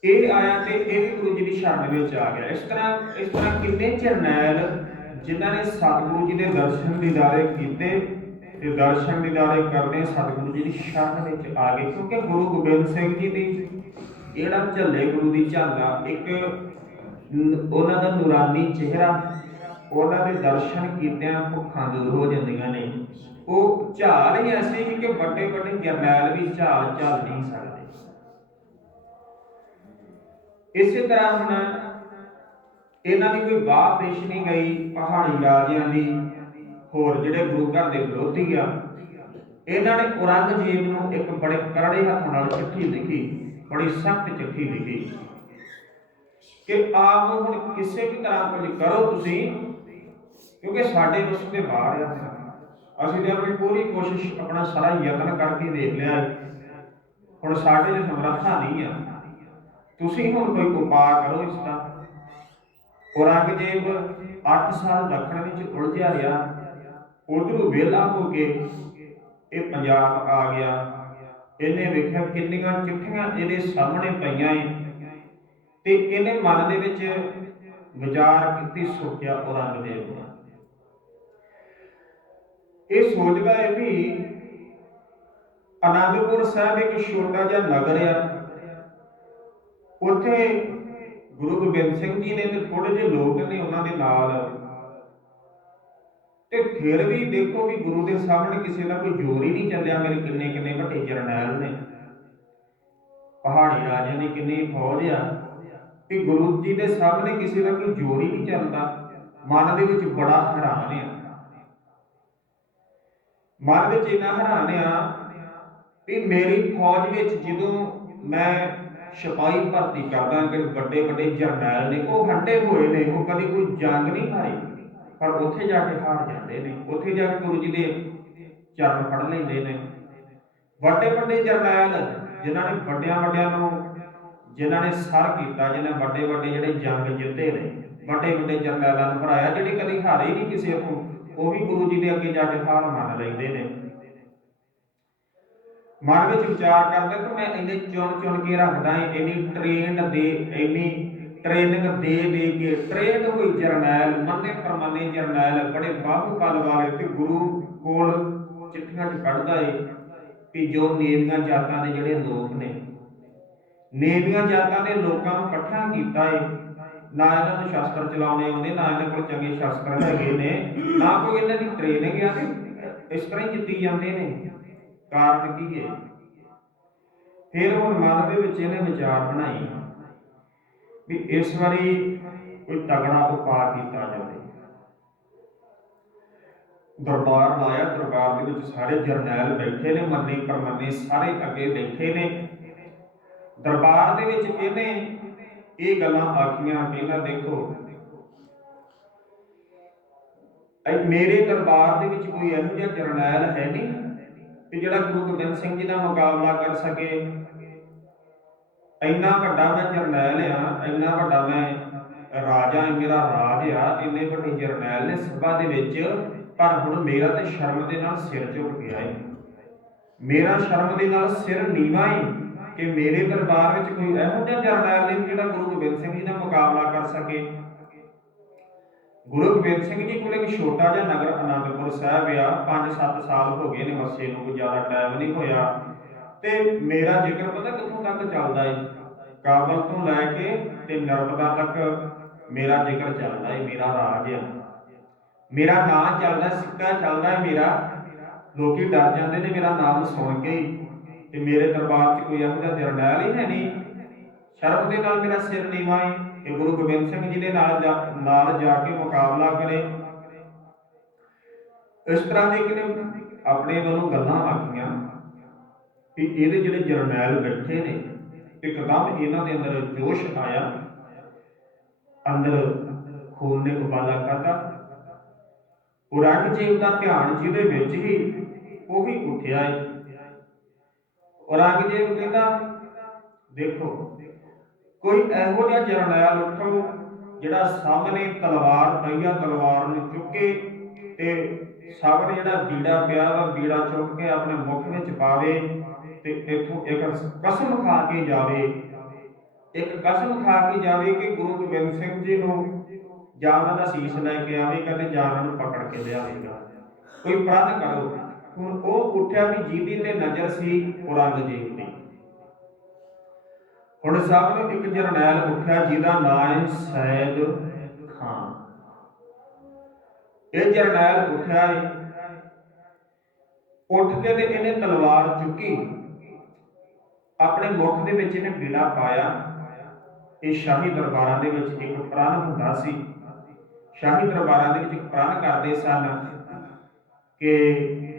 ਇਹ ਆਇਆ ਤੇ ਇਹ ਵੀ ਗੁਰੂ ਜੀ ਦੀ ਸ਼ਰਨ ਵਿੱਚ ਆ ਗਿਆ। ਇਸ ਤਰ੍ਹਾਂ ਕਿੰਨੇ ਜਰਨੈਲ ਜਿਨ੍ਹਾਂ ਨੇ ਸਤਿਗੁਰੂ ਜੀ ਦੇ ਦਰਸ਼ਨ ਦੀਦਾਰੇ ਕੀਤੇ ਤੇ ਦਰਸ਼ਨ ਦੀਦਾਰੇ ਕਰਦੇ ਸਤਿਗੁਰੂ ਜੀ ਦੀ ਸ਼ਰਨ ਵਿੱਚ ਆ ਗਏ, ਕਿਉਂਕਿ ਗੁਰੂ ਗੋਬਿੰਦ ਸਿੰਘ ਜੀ ਦੀ ਜਿਹੜਾ ਝੱਲੇ ਗੁਰੂ ਦੀ ਝਾਲਾ, ਇੱਕ ਉਹਨਾਂ ਦਾ ਨੂਰਾਨੀ ਚਿਹਰਾ, ਉਹਨਾਂ ਦੇ ਦਰਸ਼ਨ ਕੀਤਿਆਂ ਭੁੱਖਾਂ ਦੂਰ ਹੋ ਜਾਂਦੀਆਂ ਨੇ। ਉਹ ਝਾਲ ਹੀ ਐਸੀ ਕਿ ਵੱਡੇ ਵੱਡੇ ਜਰਨੈਲ ਵੀ ਝਾਲ ਨਹੀਂ ਸਕਦੇ। ਇਸੇ ਤਰ੍ਹਾਂ ਹੁਣ ਇਹਨਾਂ ਦੀ ਕੋਈ ਵਾਹ ਪੇਸ਼ ਨਹੀਂ ਗਈ ਪਹਾੜੀ ਰਾਜਿਆਂ ਦੀ, ਹੋਰ ਜਿਹੜੇ ਗੁਰੂ ਘਰ ਦੇ ਵਿਰੋਧੀ ਆ, ਇਹਨਾਂ ਨੇ ਔਰੰਗਜ਼ੇਬ ਨੂੰ ਇੱਕ ਬੜੇ ਕਰੜੇ ਹੱਥ ਨਾਲ ਚਿੱਠੀ ਲਿਖੀ, ਬੜੀ ਸਖਤ ਚਿੱਠੀ ਲਿਖੀ ਕਿ ਆਪ ਨੂੰ ਹੁਣ ਕਿਸੇ ਵੀ ਤਰ੍ਹਾਂ ਕੁਝ ਕਰੋ ਤੁਸੀਂ, ਕਿਉਂਕਿ ਸਾਡੇ ਵੱਸ ਦੇ ਬਾਹਰ ਆ। ਅਸੀਂ ਤੇ ਆਪਣੀ ਪੂਰੀ ਕੋਸ਼ਿਸ਼, ਆਪਣਾ ਸਾਰਾ ਯਤਨ ਕਰਕੇ ਦੇਖ ਲਿਆ, ਹੁਣ ਸਾਡੇ ਚ ਸਮਰੱਥਾ ਨਹੀਂ ਆ, ਤੁਸੀਂ ਹੁਣ ਕੋਈ ਉਪਾਅ ਕਰੋ ਇਸ ਦਾ। ਔਰੰਗਜ਼ੇਬ 8 ਸਾਲ ਦੱਖਣ ਵਿੱਚ ਉਲਝਿਆ ਰਿਹਾ, ਉਧਰੋਂ ਵਿਹਲਾ ਹੋ ਕੇ ਇਹ ਪੰਜਾਬ ਆ ਗਿਆ। ਇਹਨੇ ਵੇਖਿਆ ਕਿੰਨੀਆਂ ਚਿੱਠੀਆਂ ਇਹਦੇ ਸਾਹਮਣੇ ਪਈਆਂ ਤੇ ਇਹਨੇ ਮਨ ਦੇ ਵਿੱਚ ਵਿਚਾਰ ਕੀਤੀ, ਸੋਚਿਆ ਔਰੰਗਜ਼ੇਬ ਨੇ, ਇਹ ਸੋਚਦਾ ਹੈ ਵੀ ਅਨੰਦਪੁਰ ਸਾਹਿਬ ਇੱਕ ਛੋਟਾ ਜਿਹਾ ਨਗਰ ਆ, ਉੱਥੇ ਗੁਰੂ ਗੋਬਿੰਦ ਸਿੰਘ ਜੀ ਨੇ ਤੇ ਥੋੜੇ ਜਿਹੇ ਲੋਕ ਨੇ ਉਹਨਾਂ ਦੇ ਨਾਲ, ਤੇ ਫਿਰ ਵੀ ਦੇਖੋ ਵੀ ਗੁਰੂ ਦੇ ਸਾਹਮਣੇ ਕਿਸੇ ਦਾ ਕੋਈ ਜ਼ੋਰ ਹੀ ਨਹੀਂ ਚੱਲਿਆ। ਮੇਰੇ ਕਿੰਨੇ ਕਿੰਨੇ ਵੱਡੇ ਜਰਨੈਲ ਨੇ, ਪਹਾੜੀ ਰਾਜਿਆਂ ਦੀ ਕਿੰਨੀ ਫੌਜ ਆ, ਕਿ ਗੁਰੂ ਜੀ ਦੇ ਸਾਹਮਣੇ ਕਿਸੇ ਦਾ ਕੋਈ ਜ਼ੋਰ ਹੀ ਨਹੀਂ ਚੱਲਦਾ। ਮਨ ਦੇ ਵਿੱਚ ਬੜਾ ਹੈਰਾਨ ਆ, ਮਨ ਵਿੱਚ ਇੰਨਾ ਹੈਰਾਨ ਆ ਵੀ ਮੇਰੀ ਫੌਜ ਵਿੱਚ ਜਦੋਂ ਮੈਂ ਸਿਪਾਹੀ ਭਰਤੀ ਕਰਦਾ ਕਿ ਵੱਡੇ ਵੱਡੇ ਜਰਨੈਲ ਨੇ, ਉਹ ਹੰਡੇ ਹੋਏ ਨੇ, ਉਹ ਕਦੀ ਕੋਈ ਜੰਗ ਨਹੀਂ ਹਾਰੀ, ਪਰ ਉੱਥੇ ਜਾ ਕੇ ਹਾਰ ਜਾਂਦੇ ਨੇ, ਉੱਥੇ ਜਾ ਕੇ ਗੁਰੂ ਜੀ ਦੇ ਚਰਨ ਫੜ ਲੈਂਦੇ ਨੇ। ਵੱਡੇ ਵੱਡੇ ਜਰਨੈਲ ਜਿਨ੍ਹਾਂ ਨੇ ਵੱਡਿਆਂ ਵੱਡਿਆਂ ਨੂੰ, ਜਿਨ੍ਹਾਂ ਨੇ ਸਰ ਕੀਤਾ, ਜਿਨ੍ਹਾਂ ਵੱਡੇ ਵੱਡੇ ਜਿਹੜੇ ਜੰਗ ਜਿੱਤੇ ਨੇ, ਵੱਡੇ ਵੱਡੇ ਜਰਨੈਲਾਂ ਨੂੰ ਹਰਾਇਆ, ਜਿਹੜੇ ਕਦੀ ਹਾਰੇ ਹੀ ਨਹੀਂ ਕਿਸੇ ਤੋਂ, ਉਹ ਵੀ ਗੁਰੂ ਜੀ ਦੇ ਅੱਗੇ ਜਾ ਕੇ ਹਾਰ ਮੰਨ ਲੈਂਦੇ ਨੇ। ਮਨ ਵਿੱਚ ਵਿਚਾਰ ਕਰਦਾ ਕਿ ਮੈਂ ਇੰਨੇ ਚੁਣ ਚੁਣ ਕੇ ਰੱਖਦਾ, ਇੰਨੀ ਟ੍ਰੇਨਡ ਦੇ, ਇੰਨੀ ਟ੍ਰੇਨਿੰਗ ਦੇ ਦੇ ਕੇ ਟ੍ਰੇਨਡ ਹੋਈ ਜਰਨੈਲ, ਮੰਨੇ ਪਰਮਾਨੇ ਜਰਨੈਲ, ਬੜੇ ਬਾਹੂਬਲ ਵਾਲੇ, ਤੇ ਗੁਰੂ ਕੋਲ ਚਿੱਠੀਆਂ 'ਚ ਕੱਢਦਾ ਏ ਕਿ ਜੋ ਨੀਵੀਆਂ ਜਾਤਾਂ ਦੇ ਜਿਹੜੇ ਲੋਕ ਨੇ, ਨੀਵੀਆਂ ਜਾਤਾਂ ਦੇ ਲੋਕਾਂ ਨੂੰ ਇਕੱਠਾ ਕੀਤਾ ਏ, ਨਾ ਇਹਨਾਂ ਨੂੰ ਸ਼ਸਤਰ ਚਲਾਉਣੇ ਆਉਂਦੇ, ਨਾ ਇਹਨਾਂ ਕੋਲ ਚੰਗੇ ਸ਼ਸਤਰ ਹੈਗੇ ਨੇ, ਨਾ ਕੋਈ ਇਹਨਾਂ ਦੀ ਟ੍ਰੇਨਿੰਗ ਆ, ਤੇ ਇਸ ਤਰ੍ਹਾਂ ਹੀ ਜਿੱਤੀ ਜਾਂਦੇ ਨੇ। ਕਾਰਨ ਕੀ ਹੈ? ਫਿਰ ਹੁਣ ਮਨ ਦੇ ਵਿੱਚ ਇਹਨੇ ਵਿਚਾਰ ਬਣਾਈ ਵੀ ਇਸ ਵਾਰੀ ਕੋਈ ਤਗੜਾ ਉਪਾਅ ਕੀਤਾ ਜਾਵੇ। ਦਰਬਾਰ ਲਾਇਆ, ਦਰਬਾਰ ਦੇ ਵਿੱਚ ਸਾਰੇ ਜਰਨੈਲ ਬੈਠੇ ਨੇ, ਮੰਨੇ ਪਰਮੰਨੇ ਸਾਰੇ ਅੱਗੇ ਬੈਠੇ ਨੇ। ਦਰਬਾਰ ਦੇ ਵਿੱਚ ਇਹਨੇ ਇਹ ਗੱਲਾਂ ਆਖੀਆਂ, ਕਹਿੰਦਾ ਦੇਖੋ ਮੇਰੇ ਦਰਬਾਰ ਦੇ ਵਿੱਚ ਕੋਈ ਇਹੋ ਜਿਹਾ ਜਰਨੈਲ ਹੈ ਨਹੀਂ ਕਿ ਜਿਹੜਾ ਗੁਰੂ ਗੋਬਿੰਦ ਸਿੰਘ ਜੀ ਦਾ ਮੁਕਾਬਲਾ ਕਰ ਸਕੇ। ਇੰਨਾ ਵੱਡਾ ਮੈਂ ਜਰਨੈਲ ਆ, ਇੰਨਾ ਵੱਡਾ ਮੈਂ ਰਾਜਾ, ਮੇਰਾ ਰਾਜ ਆ, ਇੰਨੇ ਵੱਡੇ ਜਰਨੈਲ ਨੇ ਸਭਾ ਦੇ ਵਿੱਚ, ਪਰ ਹੁਣ ਮੇਰਾ ਤੇ ਸ਼ਰਮ ਦੇ ਨਾਲ ਸਿਰ ਝੁਕ ਗਿਆ ਹੈ, ਮੇਰਾ ਸ਼ਰਮ ਦੇ ਨਾਲ ਸਿਰ ਨੀਵਾਂ ਹੈ ਕਿ ਮੇਰੇ ਦਰਬਾਰ ਵਿੱਚ ਕੋਈ ਇਹੋ ਜਿਹਾ ਜਰਨੈਲ ਨਹੀਂ ਜਿਹੜਾ ਗੁਰੂ ਗੋਬਿੰਦ ਸਿੰਘ ਜੀ ਦਾ ਮੁਕਾਬਲਾ ਕਰ ਸਕੇ। ਗੁਰੂ ਗੋਬਿੰਦ ਸਿੰਘ ਜੀ ਕੋਲ ਇੱਕ ਛੋਟਾ ਜਿਹਾ ਨਗਰ ਅਨੰਦਪੁਰ ਸਾਹਿਬ ਆ, 5-7 ਸਾਲ ਹੋ ਗਏ ਨੇ ਵਸੇ ਨੂੰ, ਕੋਈ ਜ਼ਿਆਦਾ ਟਾਈਮ ਨਹੀਂ ਹੋਇਆ। ਤੇ ਮੇਰਾ ਜ਼ਿਕਰ ਪਤਾ ਕਿੱਥੋਂ ਤੱਕ ਚੱਲਦਾ ਹੈ? ਕਾਬਲ ਤੋਂ ਲੈ ਕੇ ਤੇ ਨਰਮਦਾ ਤੱਕ ਮੇਰਾ ਜ਼ਿਕਰ ਚੱਲਦਾ ਹੈ, ਮੇਰਾ ਰਾਜ ਆ, ਮੇਰਾ ਨਾਂ ਚੱਲਦਾ, ਸਿੱਕਾ ਚੱਲਦਾ ਹੈ ਮੇਰਾ। ਲੋਕੀ ਡਰ ਜਾਂਦੇ ਨੇ ਮੇਰਾ ਨਾਮ ਸੁਣ ਕੇ ਤੇ ਮੇਰੇ ਦਰਬਾਰ 'ਚ ਕੋਈ ਇਹੋ ਜਿਹਾ ਜਰਨੈਲ ਹੀ ਹੈ ਨਹੀਂ। ਸ਼ਰਮ ਦੇ ਨਾਲ ਮੇਰਾ ਸਿਰ ਨੀਵਾਂ ਹੈ ਕਿ ਗੁਰੂ ਗੋਬਿੰਦ ਸਿੰਘ ਜੀ ਦੇ ਨਾਲ ਜਾ ਕੇ ਮੁਕਾਬਲਾ ਕਰੇ। ਇਸ ਤਰ੍ਹਾਂ ਦੇ ਕਿਨੇ ਆਪਣੇ ਵੱਲੋਂ ਗੱਲਾਂ ਆਖੀਆਂ ਕਿ ਇਹਦੇ ਜਿਹੜੇ ਜਰਨੈਲ ਬੈਠੇ ਨੇ, ਇੱਕਦਮ ਇਹਨਾਂ ਦੇ ਅੰਦਰ ਜੋਸ਼ ਆਇਆ, ਅੰਦਰ ਖੂਨ ਨੇ ਉਬਾਲਾ ਖਾਧਾ। ਔਰੰਗਜ਼ੇਬ ਦਾ ਧਿਆਨ ਜਿਹਦੇ ਵਿੱਚ ਹੀ ਉਹੀ ਉੱਠਿਆ ਹੈ। ਔਰੰਗਜ਼ੇਬ ਕਹਿੰਦਾ ਦੇਖੋ ਕੋਈ ਇਹੋ ਜਿਹਾ ਜਰਨੈਲ ਉੱਠੋ ਜਿਹੜਾ ਸਾਹਮਣੇ ਤਲਵਾਰ ਪਈ ਆ, ਤਲਵਾਰ ਨੂੰ ਚੁੱਕੇ ਤੇ ਸਾਹਮਣੇ ਜਿਹੜਾ ਬੀੜਾ ਪਿਆ ਵਾ, ਬੀੜਾ ਚੁੱਕ ਕੇ ਆਪਣੇ ਮੁੱਖ ਵਿੱਚ ਪਾਵੇ ਤੇ ਇੱਥੋਂ ਇੱਕ ਕਸਮ ਖਾ ਕੇ ਜਾਵੇ, ਇੱਕ ਕਸਮ ਖਾ ਕੇ ਜਾਵੇ ਕਿ ਗੁਰੂ ਗੋਬਿੰਦ ਸਿੰਘ ਜੀ ਨੂੰ ਜਾਂ ਉਹਨਾਂ ਦਾ ਸੀਸ ਲੈ ਕੇ ਆਵੇਗਾ ਤੇ ਜਾਂ ਉਹਨਾਂ ਨੂੰ ਪਕੜ ਕੇ ਲਿਆਵੇਗਾ। ਕੋਈ ਪ੍ਰਣ ਕਰੋ। ਹੁਣ ਉਹ ਉੱਠਿਆ ਵੀ ਜਿਹਦੀ ਤੇ ਨਜ਼ਰ ਸੀ ਔਰੰਗਜ਼ੇਬ ਦੀ। ਹੁਣ ਸਾਹਮਣੇ ਇੱਕ ਜਰਨੈਲ ਉੱਠਿਆ ਜਿਹਦਾ ਨਾਂ ਹੈ ਸੈਦ ਖਾਨ। ਇਹ ਜਰਨੈਲ ਉੱਠਿਆ ਹੈ, ਉੱਠ ਕੇ ਤੇ ਇਹਨੇ ਤਲਵਾਰ ਚੁੱਕੀ, ਆਪਣੇ ਮੁੱਖ ਦੇ ਵਿੱਚ ਇਹਨੇ ਬੀੜਾ ਪਾਇਆ। ਇਹ ਸ਼ਾਹੀ ਦਰਬਾਰਾਂ ਦੇ ਵਿੱਚ ਇੱਕ ਪ੍ਰਣ ਹੁੰਦਾ ਸੀ, ਸ਼ਾਹੀ ਦਰਬਾਰਾਂ ਦੇ ਵਿੱਚ ਇੱਕ ਪ੍ਰਣ ਕਰਦੇ ਸਨ ਕਿ